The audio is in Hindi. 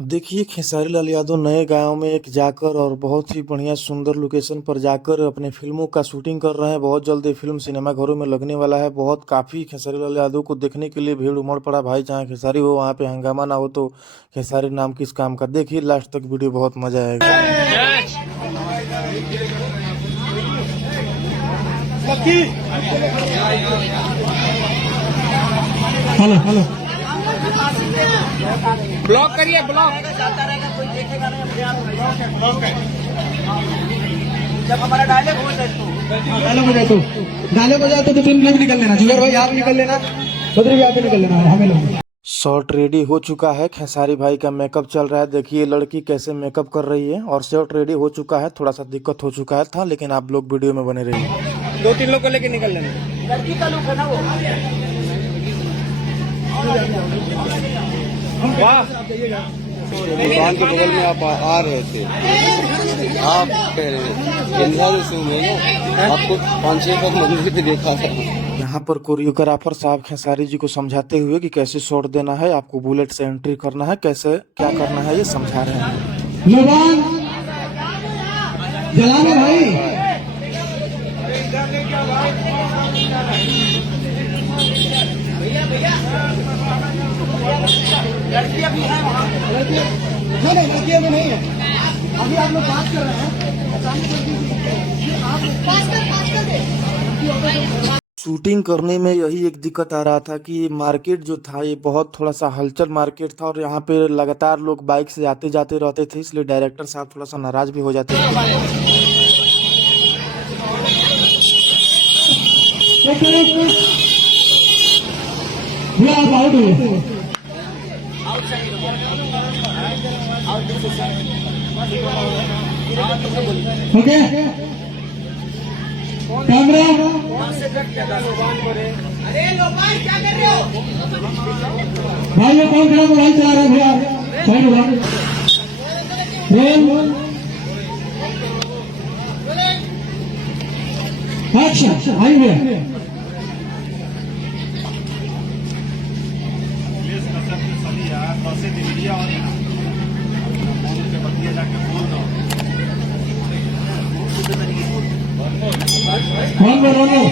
देखिए खेसारी लाल यादव नए गांव में एक जाकर और बहुत ही बढ़िया सुंदर लोकेशन पर जाकर अपने फिल्मों का शूटिंग कर रहे हैं। बहुत जल्द ये फिल्म सिनेमाघरों में लगने वाला है। बहुत काफ़ी खेसारी लाल यादव को देखने के लिए भीड़ उमड़ पड़ा भाई। जहां खेसारी हो वहां पे हंगामा ना हो तो खेसारी नाम किस काम का। देखिए लास्ट तक वीडियो, बहुत मजा आएगा। हेलो हेलो ब्लॉक करिए, ब्लॉक। जब हमारा डायलॉग हो जाए तो फिल्म में भी निकल लेना। जुबेर भाई आप निकल लेना, चौधरी भी आप भी निकल लेना, हमें लोग। शॉट रेडी हो चुका है। खेसारी भाई का मेकअप चल रहा है। देखिए लड़की कैसे मेकअप कर रही है और शॉट रेडी हो चुका है। थोड़ा सा दिक्कत हो चुका है था, लेकिन आप लोग वीडियो में बने रहिए। 2-3 लोग को लेके निकल लेना। लड़की का लुक है ना वो। वाह, दुकान के बगल में आप आ रहे थे, आप आपको 5-6 बार मंदिर पे देखा था। यहाँ पर कोरियोग्राफर साहब खेसारी जी को समझाते हुए कि कैसे शॉट देना है, आपको बुलेट से एंट्री करना है, कैसे क्या करना है, ये समझा रहे हैं। जलाने भाई लड़की अभी है वहाँ। नहीं, लड़की अभी नहीं है। अभी आप लोग बात कर रहे हैं। शूटिंग करने में यही एक दिक्कत आ रहा था कि मार्केट जो था ये बहुत थोड़ा सा हलचल मार्केट था और यहाँ पे लगातार लोग बाइक से आते जाते रहते थे, इसलिए डायरेक्टर साहब थोड़ा सा नाराज भी हो जाते थे। Okay camera. अरे लोग क्या कर रहे हो भाई ये कौन खड़ा मोबाइल चला रहा है भैया? साइड हो रोल एक्शन। आई भैया कौन बोल रहा है?